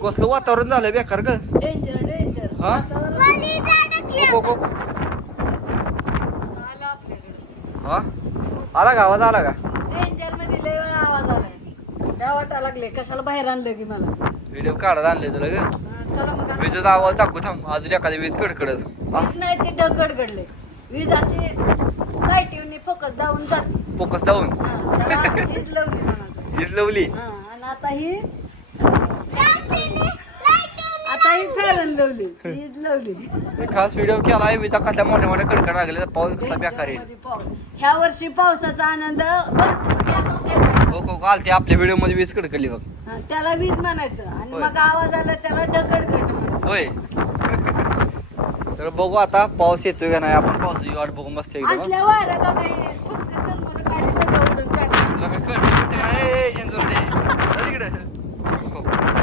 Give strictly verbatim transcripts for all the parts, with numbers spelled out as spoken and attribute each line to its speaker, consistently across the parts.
Speaker 1: कसलं वातावरण झालं बेकार ग.
Speaker 2: Danger danger.
Speaker 1: हा हो हो
Speaker 2: आला आपल्याकडे.
Speaker 1: हा आला का आवाज आला का?
Speaker 2: डेंजर मध्ये लय वेळा आवाज आलाय. त्या वाटायला लागले कशाला बाहेर आणलं की मला.
Speaker 1: व्हिडिओ काढायला आणले तुला ग.
Speaker 2: हा, चला मग आम्ही-
Speaker 1: विजेचा आवाज दाखवू थांब अजून एखादी वीज कडकडत.
Speaker 2: वीज नाही ते ढगड घडले. वीज अशी लाईटीवनी फोकस दावून जाते.
Speaker 1: फोकस दावून
Speaker 2: हा, तेव्हा हीच लावली म्हणायचं.
Speaker 1: वीज लावली.
Speaker 2: हा, आणि आता ही आता ही फॅरन लावली. हीच लावली.
Speaker 1: एक खास व्हिडिओ केला आहे विजा खात्या मोठ्या मोठ्या कडकड लागले पाऊस कसा बेकार आहे.
Speaker 2: मध्ये पाऊस. ह्या वर्षी पावसाचा आनंद भरपूर घेतला.
Speaker 1: हो हो आलते आपल्या व्हिडिओ मध्ये वीज कडकडली बघ.
Speaker 2: हा, त्याला वीज म्हणायचं आणि
Speaker 1: होय.
Speaker 2: मग आवाज आला त्याला ढगड घड म्हणायचं.
Speaker 1: होय तर बघू आता पाऊस येतोय का नाही. आपण पावसाची वाट बघू मस्त एकदम.
Speaker 2: असल्या वाऱ्यात आम्ही पुस्तकं चंपलं काढली सगळं उडून चाललं.
Speaker 1: तुला काय कळतं का नाही? ए, शेंदुर्डे, जा तिकडे. हो.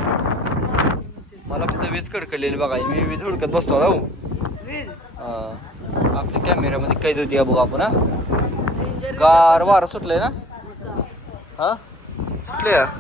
Speaker 1: मला फक्त वीज कडकडलेली बघाय मी वीज हुडकत बसतो जाऊ.
Speaker 2: वीज
Speaker 1: आपल्या कॅमेऱ्यामध्ये कैद होती का बघू आपण हा.
Speaker 2: डेंजर.
Speaker 1: गार वारं सुटलंय ना. हा सुटले हा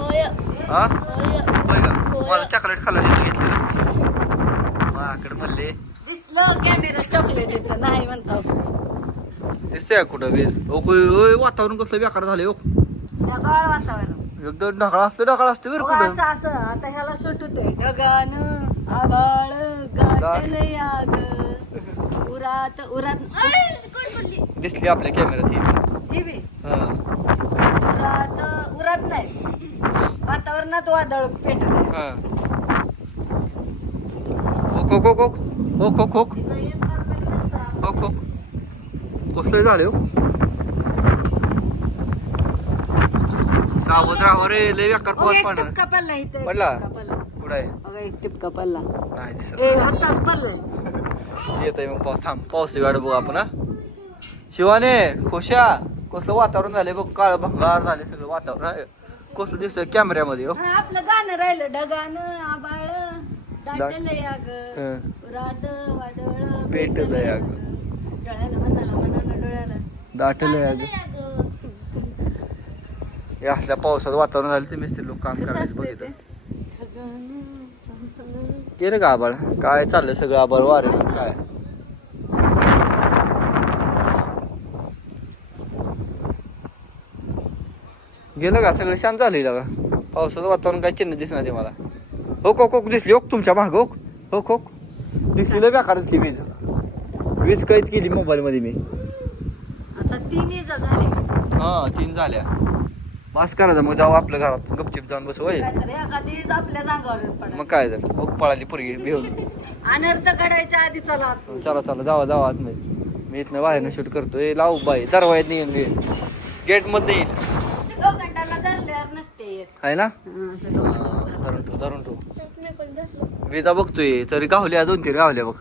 Speaker 1: होय का. माझं चॉकलेट खाल्लं घेतलं माझ्याकडे म्हणले
Speaker 2: दिसलं कॅमेरा चॉकलेट येतं नाही म्हणतो.
Speaker 1: दिसतंय का कुठं वीज. ओ होय वातावरण कसलं बेकार झालंय हो.
Speaker 2: ढगाळ वातावरण.
Speaker 1: एकदम ढगाळ असतं ढगाळ असतं बरं
Speaker 2: बघ
Speaker 1: कुठं.
Speaker 2: असं असं आता ह्याला सुट होतोय. ढगानं आभाळ गाठलं याग उरात उरात
Speaker 1: दिसली आपल्या कॅमेऱ्यात ही.
Speaker 2: ही बी
Speaker 1: हा.
Speaker 2: उरात उरात नाही वातावरणात वादळ पेटलं.
Speaker 1: हा. ओक ओक ओक ओक ओक ओक ओक ओक ओक कसलं झालं हो. सावध राहा रे लय बेकार
Speaker 2: अहो,
Speaker 1: पाऊस
Speaker 2: एक
Speaker 1: पडणार.
Speaker 2: टिपका पडला इथं, एक
Speaker 1: पडला?
Speaker 2: टिपका पडला.
Speaker 1: कुठं आहे
Speaker 2: अगं, एक टिपका पडला.
Speaker 1: नाही दिसत.
Speaker 2: ए हाताच पडलाय.
Speaker 1: येत आहे मग पाऊस. थांब पाऊस गाडी बघू आपण हा. शिवाने खुशा कसलं वातावरण झालंय बघ. काळ भंगार झाले सगळं वातावरण. कसलं दिसतंय कॅमेऱ्यामध्ये हो.
Speaker 2: हा, आपलं गाणं राहिलं ढगानं आभाळ दाटलं याग
Speaker 1: हं.
Speaker 2: रात वादळ
Speaker 1: पेटलं याग.
Speaker 2: डोळ्याला मनाला मनाला डोळ्याला
Speaker 1: दाटलं याग. हे असल्या पावसात वातावरण झालं ते मिस्त्री लोक काम
Speaker 2: कसं
Speaker 1: करायला
Speaker 2: असतंय
Speaker 1: बघितलं.
Speaker 2: ते? ढगानं
Speaker 1: गेलं का आबाळ काय चाललंय सगळं आबाळ वारे काय. गेलं का सगळं शांत झालं का. पावसाचं वातावरण काय चिन्ह दिसणार ते मला. हो कोक कोक दिसली हो तुमच्या माग हो हो कोक दिसली लय बेकार दिसली वीज. वीज कैद केली मोबाईल मध्ये मी.
Speaker 2: आता तीन इजा झाले.
Speaker 1: हा तीन झाल्या. मास करायचं मग जाऊ आपल्या घरात गपचिप जाऊन बसू होय.
Speaker 2: काहीतरी एखादी इज आपल्या जागावर पडा.
Speaker 1: मग काय तर मग पळाली पोरगी भिवून.
Speaker 2: अनर्थ घडायच्या आधी चला आत.
Speaker 1: चला चला जावा जावा आतमध्ये. मी इथनं बाहेरनं शूट करतोय. लावू बाई दरवाज्यात येईल मी गेट मध्ये येईल
Speaker 2: लोखंडाला धरल्यावर नसते येत.
Speaker 1: आहे ना.
Speaker 2: हा, असं लोखंडाला.
Speaker 1: धरून ठेव धरून ठेव. विजा बघतोय तरी गावल्या दोन तीन गावल्या बघ.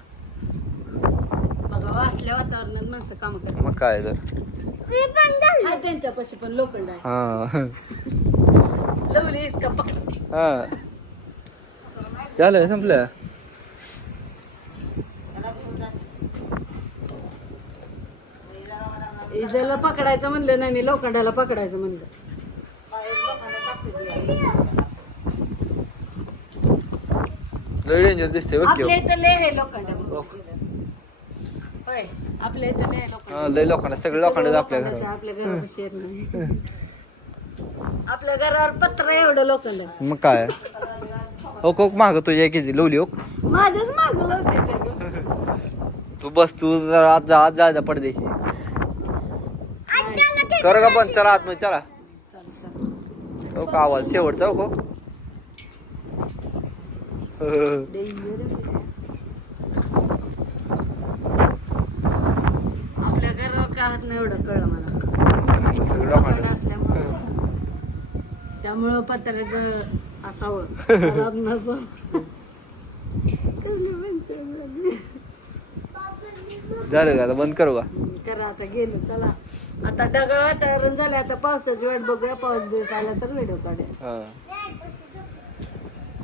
Speaker 2: बघा वाचल्या वातावरणात माणसं काम करतात.
Speaker 1: मग काय तर
Speaker 2: हा, त्यांच्यापाशी पण लोखंड आहे.
Speaker 1: हा
Speaker 2: लवली इसका पकडते.
Speaker 1: हा झालं संपलं.
Speaker 2: इजाला पकडायचं म्हणलं नाही मी लोखंडाला पकडायचं म्हणलं.
Speaker 1: लय डेंजर दिसते बघ की.
Speaker 2: आपल्या इथं लय आहे लोखंड. होय आपल्या इथं लय आहे लोखंड.
Speaker 1: हा लय लोखंड सगळे लोखंड आपल्या
Speaker 2: लोखंडाचं
Speaker 1: घरात.
Speaker 2: आपल्या घरापाशी येत नाही. आपल्या घरावर पत्र एवढं लोखंड आहे.
Speaker 1: मग काय हो कोक माग तुझ्या एकीची लवली हो.
Speaker 2: माझ्याच माग लावते ते गं.
Speaker 1: तू बस तू जरा आज जा आज जा जा पडदेशी कर का पण चला आतमध्ये चला.
Speaker 2: चल, चल.
Speaker 1: हो का आवाज शेवटचा हो को.
Speaker 2: Danger आहे. आपल्या घरावर काय होत नाही एवढं कळलं मला. लोखंड असल्यामुळं त्यामुळं पत्र्याचं असावं सलाद नसावं. कसली पंचायत झाली.
Speaker 1: झालं का आता बंद करू का.
Speaker 2: करा आता गेलो चला. आता ढगाळ वातावरण झालं आता पावसाची वाट बघूया. पाऊस दिवस आला तर व्हिडिओ काढूया.
Speaker 1: हा